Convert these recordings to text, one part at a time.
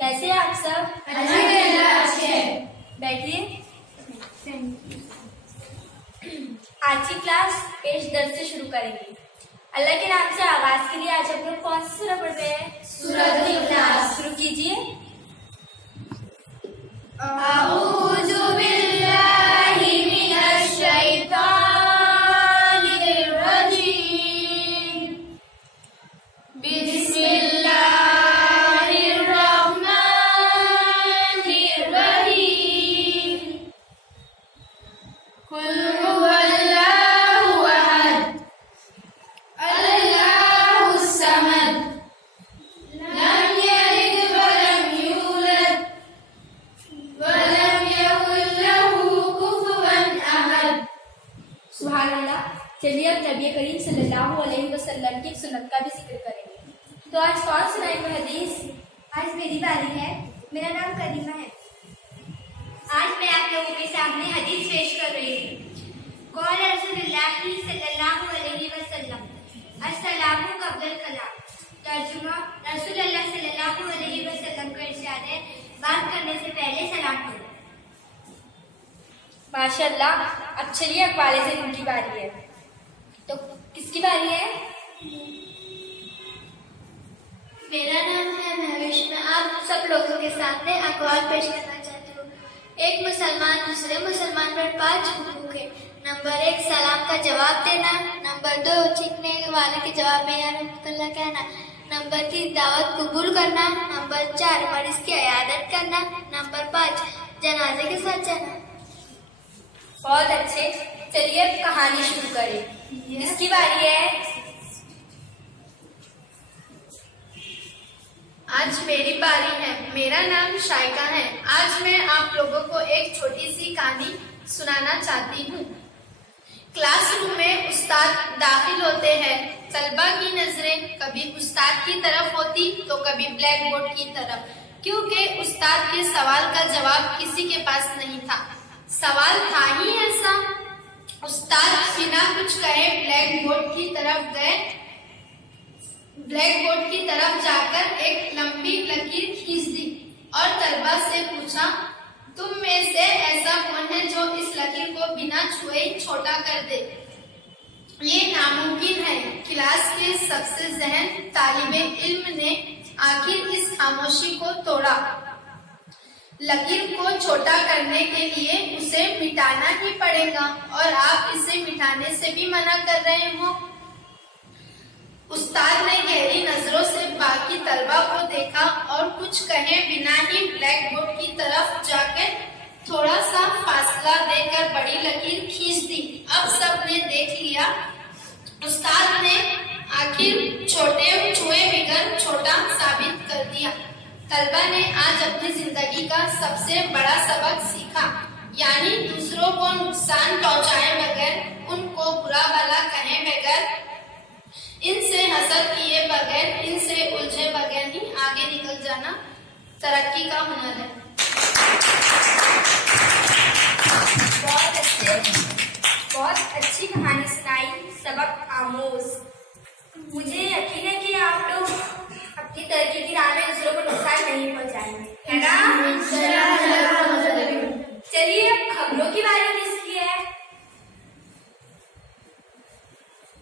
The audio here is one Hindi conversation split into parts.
कैसे हैं आप सब? अल्हम्दुलिल्लाह अच्छे। बैठिए। आज की क्लास पेश दर्द से शुरू करेंगे। अल्लाह के नाम से आगाज के लिए आज हम लोग कौन सी सूरह पढ़ रहे हैं? सूरह इखलास। शुरू कीजिए। अऊज़ु बिल्लाहि मिनश शैतानिर रजीम। बिस्मिल्लाहिर रहमानिर रहीम। कुल हुवल्लाहु अहद, अल्लाहुस समद, लम यलिद वलम यूलद वलम यकुल लहू कुफुवन अहद। सुभान अल्लाह। चलिए अब नबी करीम सल्लल्लाहु अलैहि वसल्लम की सुन्नत का भी जिक्र करेंगे। तो आज कौन सुनाएंगे हदीस? आज मेरी बारी है। मेरा नाम करीमा है। आज मैं आप लोगों के सामने हदीस पेश कर रही हूँ। क़ौल रसूलुल्लाहि सल्लल्लाहु अलैहि वसल्लम, अस्सलामु क़ब्लल कलाम। तर्जुमा, रसूलुल्लाह सल्लल्लाहु अलैहि वसल्लम का इरशाद है, बात करने से पहले सलाम करो। माशाअल्लाह। अब चलिए अकबाले से उनकी बारी है। तो किसकी बारी है? मेरा नाम है महविश। मैं आप सब लोगों के सामने अकवाल पेश करना चाहती हूँ। एक मुसलमान दूसरे मुसलमान पर 5 हुकूक है। नंबर 1 सलाम का जवाब देना। नंबर 2 चीखने वाले के जवाब में या रहमतुल्लाह कहना। नंबर 3 दावत कबूल करना। नंबर 4 मरीज की इयादत करना। नंबर 5 जनाजे के साथ जाना। बहुत अच्छे। चलिए अब कहानी शुरू करें। किसकी बारी है? आज मेरी बारी है। मेरा नाम शाइका है। आज मैं आप लोगों को एक छोटी सी कहानी सुनाना चाहती हूँ। क्लासरूम में उस्ताद दाखिल होते हैं। तलबा की नजरें कभी उस्ताद की तरफ होती तो कभी ब्लैक बोर्ड की तरफ, क्योंकि उस्ताद के सवाल का जवाब किसी के पास नहीं था। सवाल था ही ऐसा। उस्ताद बिना कुछ कहे ब्लैक बोर्ड की तरफ गए। ब्लैक बोर्ड की तरफ जाकर एक लंबी लकीर खींच दी और तलबा से पूछा, तुम में से ऐसा कौन है जो इस लकीर को बिना छुए छोटा कर दे? ये नामुमकिन है। क्लास के सबसे जहन तालिबे इल्म ने आखिर इस खामोशी को तोड़ा। लकीर को छोटा करने के लिए उसे मिटाना ही पड़ेगा और आप इसे मिटाने से भी मना कर रहे हो। उस्ताद ने गहरी नजरों से बाकी तलबा को देखा और कुछ कहे बिना ही ब्लैक बोर्ड की तरफ जाकर थोड़ा सा फासला देकर बड़ी लकीर खींच दी। अब सबने देख लिया। उस्ताद ने आखिर छोटे छुए बिगर छोटा साबित कर दिया। तलबा ने आज अपनी जिंदगी का सबसे बड़ा सबक सीखा, यानी दूसरों को नुकसान पहुंचाए बगैर, उनको बुरा भला कहे बगैर, इनसे हसद किए बगैर, इनसे उलझे बगैर ही आगे निकल जाना तरक्की का हुनर है। बहुत अच्छी कहानी सुनाई, सबक आमोज। मुझे यकीन है कि आप लोग अपनी तरक्की की राह में दूसरों को नुकसान नहीं पहुंचाएंगे, है ना? चलिए अब खबरों की बारी किसकी है?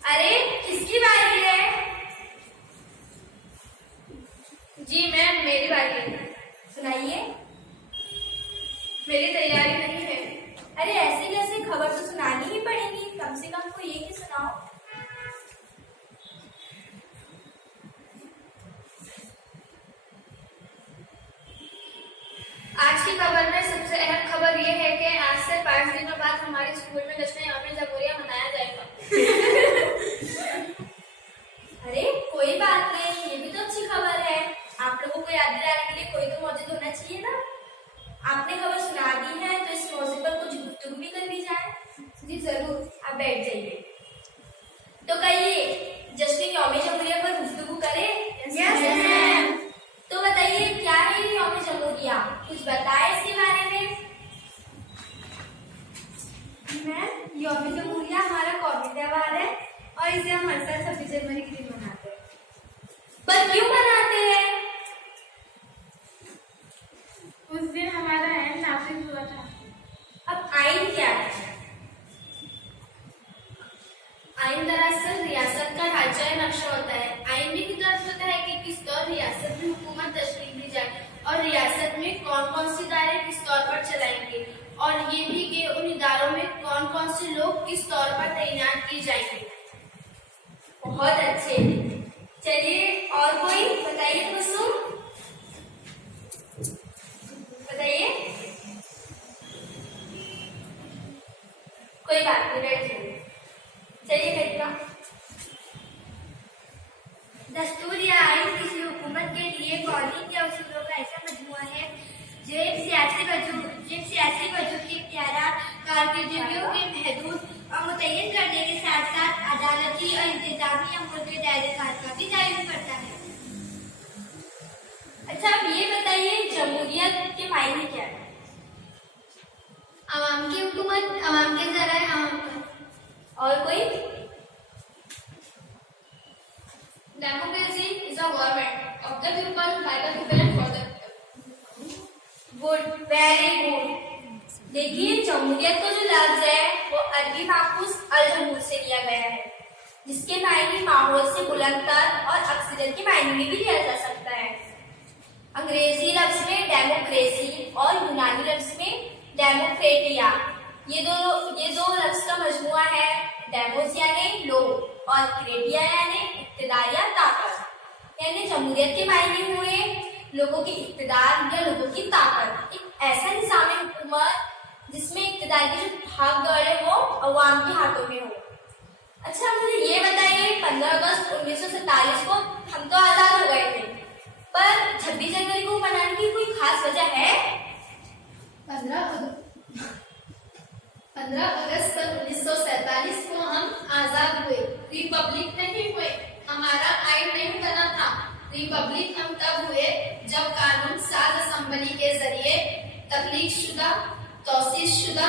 अरे किसकी बारी है? जी मैम, मेरी बारी है। सुनाइए। मेरी तैयारी नहीं है। अरे ऐसे कैसे? खबर तो सुनानी ही पड़ेगी, कम से कम कोई एक ही सुनाओ। आज की खबर में सबसे अहम खबर ये है कि आज से 5 दिनों बाद हमारे स्कूल में जश्न यौम जमहूरिया मनाया जाएगा। अरे कोई बात नहीं, ये भी तो अच्छी खबर है। आप लोगों को याद दिलाने के लिए कोई तो मौजूद होना चाहिए ना। आपने खबर सुना दी है तो इस मौजूद पर कुछ गुफ्तगू भी कर ली जाए। जी जरूर। आप बैठ जाइए। तो कहिए, जश्न यौम जमहूरिया पर गुफ्तगू करें? Yes ma'am. तो बताइए क्या है ये यौम जमहूरिया? कुछ बताए इसके बारे में। मैम, यौम जमहूरिया हमारा कौमी त्योहार है और इसे हम हर साल 26 जनवरी के दिन मनाते हैं। पर क्यों मनाते हैं? लोग किस तौर पर तैनात किए जाएंगे? बहुत अच्छे। चलिए और कोई बताइए कुसुम, बताइए। कोई बात नहीं, बैठ जाइए। चलिए प्रतिभा। दस्तूर या आइन किसी हुकूमत के लिए कौनीन या उसूलों का ऐसा मजमूआ है जो एक सियासी वजूद की इख्तियारात, कारकर्दगियों के महदूद और मुतय्यन करने के साथ साथ अदालती और इंतजामी अमूर के दायरे कार का भी तायुन करता है। अच्छा, अब ये बताइए जमहूरियत के मायने क्या है? अवाम की हुकूमत, अवाम के जराए अवाम पर। और कोई? Democracy is a government of the people, by the people and for the people. Good, very good. देखिए जमहूरियत का जो लफ्ज है वो अरबी माखूज अल जमहूर से लिया गया है, जिसके मायने माहौल से बुलंदतर और अक्सरियत के मायने में भी लिया जा सकता है। अंग्रेजी लफ्ज में डेमोक्रेसी और यूनानी लफ्ज में डेमोक्रेटिया, ये दो लफ्ज का मजमुआ है। डेमोस यानी लोग और क्रेटिया यानी इक्तिदार या ताकत। यानी जमहूरियत के मायने हुए लोगों की इक्तिदार या लोगों की ताकत, एक ऐसा निज़ाम हुकूमत जिसमें इक्तिदार की जो भाग दौड़ है वो अवाम के हाथों में हो। अच्छा, मुझे ये बताइए 15 अगस्त 1947 को हम तो आजाद हो गए थे, पर 26 जनवरी को मनाने की कोई खास वजह है? 15 अगस्त सन 1947 को हम आजाद हुए, रिपब्लिक नहीं हुए। हमारा आइन नहीं बना था। रिपब्लिक हम तब हुए जब कानून साज असेंबली के जरिए तख्लीक शुदा, तौसीस शुदा,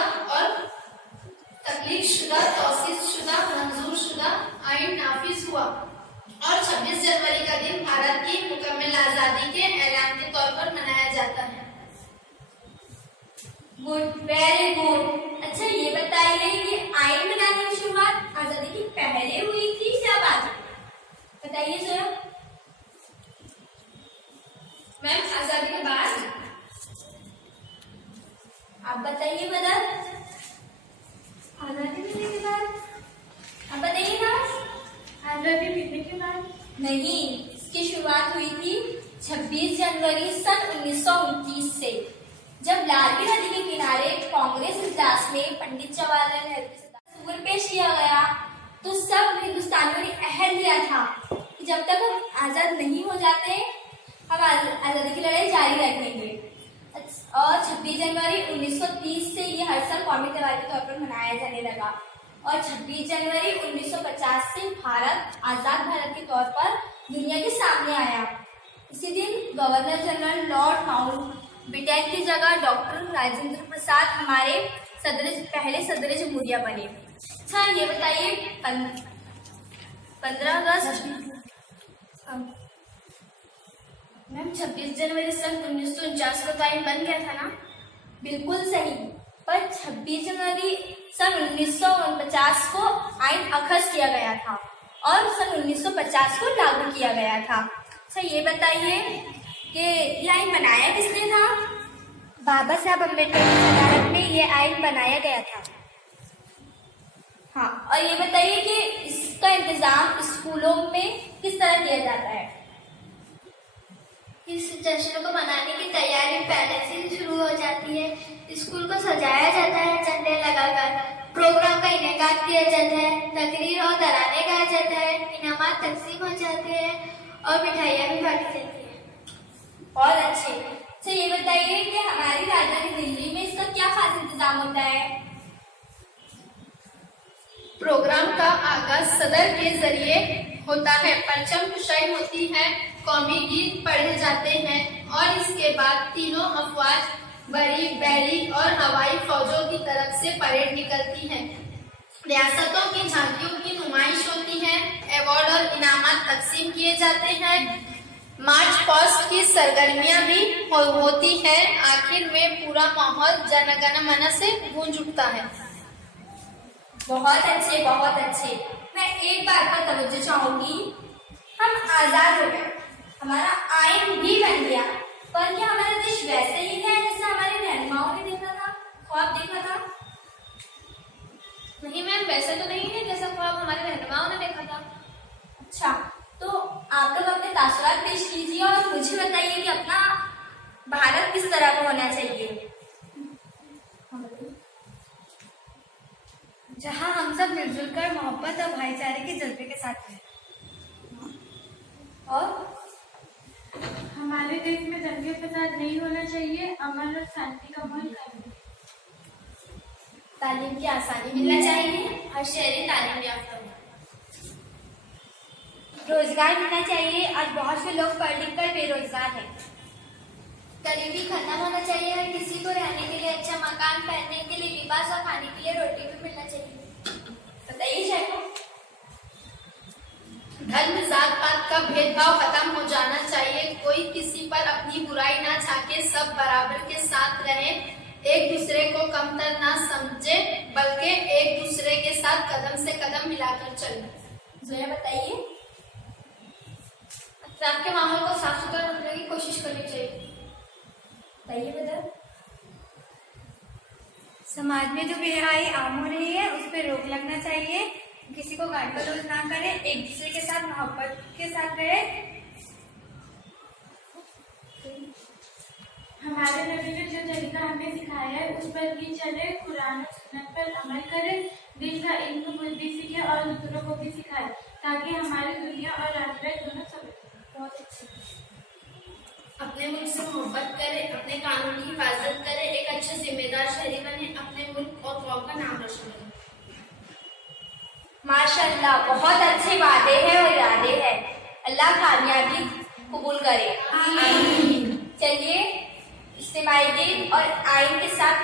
मंजूर शुदा आइन नाफिज हुआ और 26 जनवरी का दिन भारत की मुकम्मल आजादी के ऐलान के तौर पर मनाया जाता है। Good, very good. अच्छा, ये बताइए ये आइन बनाने की शुरुआत आजादी के पहले हुई थी या बाद? बताइए जरा। मैम, आजादी के बाद। आप बताइए बदर। आजादी मिलने के बाद। आप बताइए ना। आजादी मिलने के बाद नहीं, इसकी शुरुआत हुई थी 26 जनवरी सन 1929 से, जब लालवी नदी के किनारे कांग्रेस इजलास में पंडित जवाहरलाल नेहरू के तस्वीर पेश किया गया तो सब हिंदुस्तानियों ने अहद लिया था कि जब तक हम आजाद नहीं हो जाते हम आजादी की लड़ाई जारी रखेंगे। और 26 जनवरी 1930 से ये हर साल कौमी त्योहार के तौर पर मनाया जाने लगा और 26 जनवरी 1950 से भारत आजाद भारत के तौर पर दुनिया के सामने आया। इसी दिन गवर्नर जनरल लॉर्ड माउंटबेटन की जगह डॉक्टर राजेंद्र प्रसाद हमारे पहले सदर जमहूरिया बने। अच्छा, ये बताइए 15 अगस्त मैम, 26 जनवरी सन 1949 को तो आइन बन गया था ना? बिल्कुल सही, पर 26 जनवरी सन 1949 को आइन अखज़ किया गया था और सन 1950 को लागू किया गया था। अच्छा, ये बताइए कि ये आइन बनाया किसने था? बाबा साहब अम्बेडकर की सदारत में ये आइन बनाया गया था। हाँ, और ये बताइए कि इसका इंतजाम स्कूलों में किस तरह किया जाता है? इस जश्न को मनाने की तैयारी पहले से ही शुरू हो जाती है। स्कूल को सजाया जाता है झंडे लगाकर, प्रोग्राम का इनेकाद किया जाता है, तकरीर और तराने गाए जाता है, इनामात तकसीम हो जाते हैं और मिठाइयाँ भी बांटी जाती है। और अच्छे। अच्छा, ये बताइए कि हमारी राजधानी दिल्ली में इसका क्या खास इंतजाम होता है? प्रोग्राम का आगाज सदर के जरिए होता है, परचम कुशाई होती है, कौमी गीत पढ़े जाते हैं और इसके बाद तीनों अफवाज बड़ी, बैरी और हवाई फौजों की तरफ से परेड निकलती है। रियासतों की झांकियों की नुमाइश होती है, अवार्ड और इनामात तकसीम किए जाते हैं, मार्च पास्ट की सरगर्मियां भी होती है। आखिर में पूरा माहौल जन गण मन से गूंज उठता है। बहुत अच्छे, बहुत अच्छे। मैं एक बात पर तवज्जो चाहूंगी, हम आजाद हो गए, हमारा आइन भी बन गया, पर क्या हमारा देश वैसे ही है जैसे हमारे रहनुमाओं ने देखा था, ख्वाब देखा था? नहीं वैसे तो नहीं है जैसा ख्वाब हमारे रहनुमाओं ने देखा था। अच्छा, तो आप लोग अपने तासुरात पेश कीजिए और मुझे बताइए कि अपना भारत किस तरह का होना चाहिए। जहाँ हम सब मिलजुल कर मोहब्बत और भाईचारे के जज्बे के साथ हैं। और हमारे देश में दंगे फसाद नहीं होना चाहिए, अमन और शांति का माहौल कायम है। तालीम की आसानी मिलना चाहिए, हर शहरी तालीम याफ्ता हो। रोजगार मिलना चाहिए, आज बहुत से लोग पढ़ लिख कर बेरोजगार हैं। गरीबी खत्म होना चाहिए, हर किसी को रहने के लिए अच्छा मकान, पहनने के लिए लिबास और खाने के लिए रोटी भी मिलना चाहिए। बताइए शायद। धर्म जात पात का भेदभाव खत्म हो जाना चाहिए, कोई किसी पर अपनी बुराई ना झाके, सब बराबर के साथ रहे, एक दूसरे को कमतर ना समझे, बल्कि एक दूसरे के साथ कदम से कदम मिलाकर चले। जोया बताइए। अतराफ के माहौल को साफ सुथरा रखने की कोशिश करनी चाहिए। बताइए बदर। समाज में जो बेहयाई आम हो रही है उस पर रोक लगना चाहिए, किसी को गाली गलौज ना करे, एक दूसरे के साथ मोहब्बत के साथ रहे। हमारे नबी ने जो तरीका हमें सिखाया है उस पर भी चले, कुरान और सुन्नत पर अमल करे, दिन का इल्म खुद भी सीखे और दूसरों को भी सिखाए, ताकि हमारी दुनिया और आखिरत दोनों सब बहुत अच्छी। अपने मुल्क से मोहब्बत करे, अपने कानून की हिफाजत करे, एक अच्छे जिम्मेदार शहरी बने, अपने मुल्क और कौम का नाम रोशन करे। माशाल्लाह, बहुत अच्छे वादे हैं और इरादे हैं। अल्लाह कामयाबी कबूल करे। चलिए इज्तिमाई दिन और आइन के साथ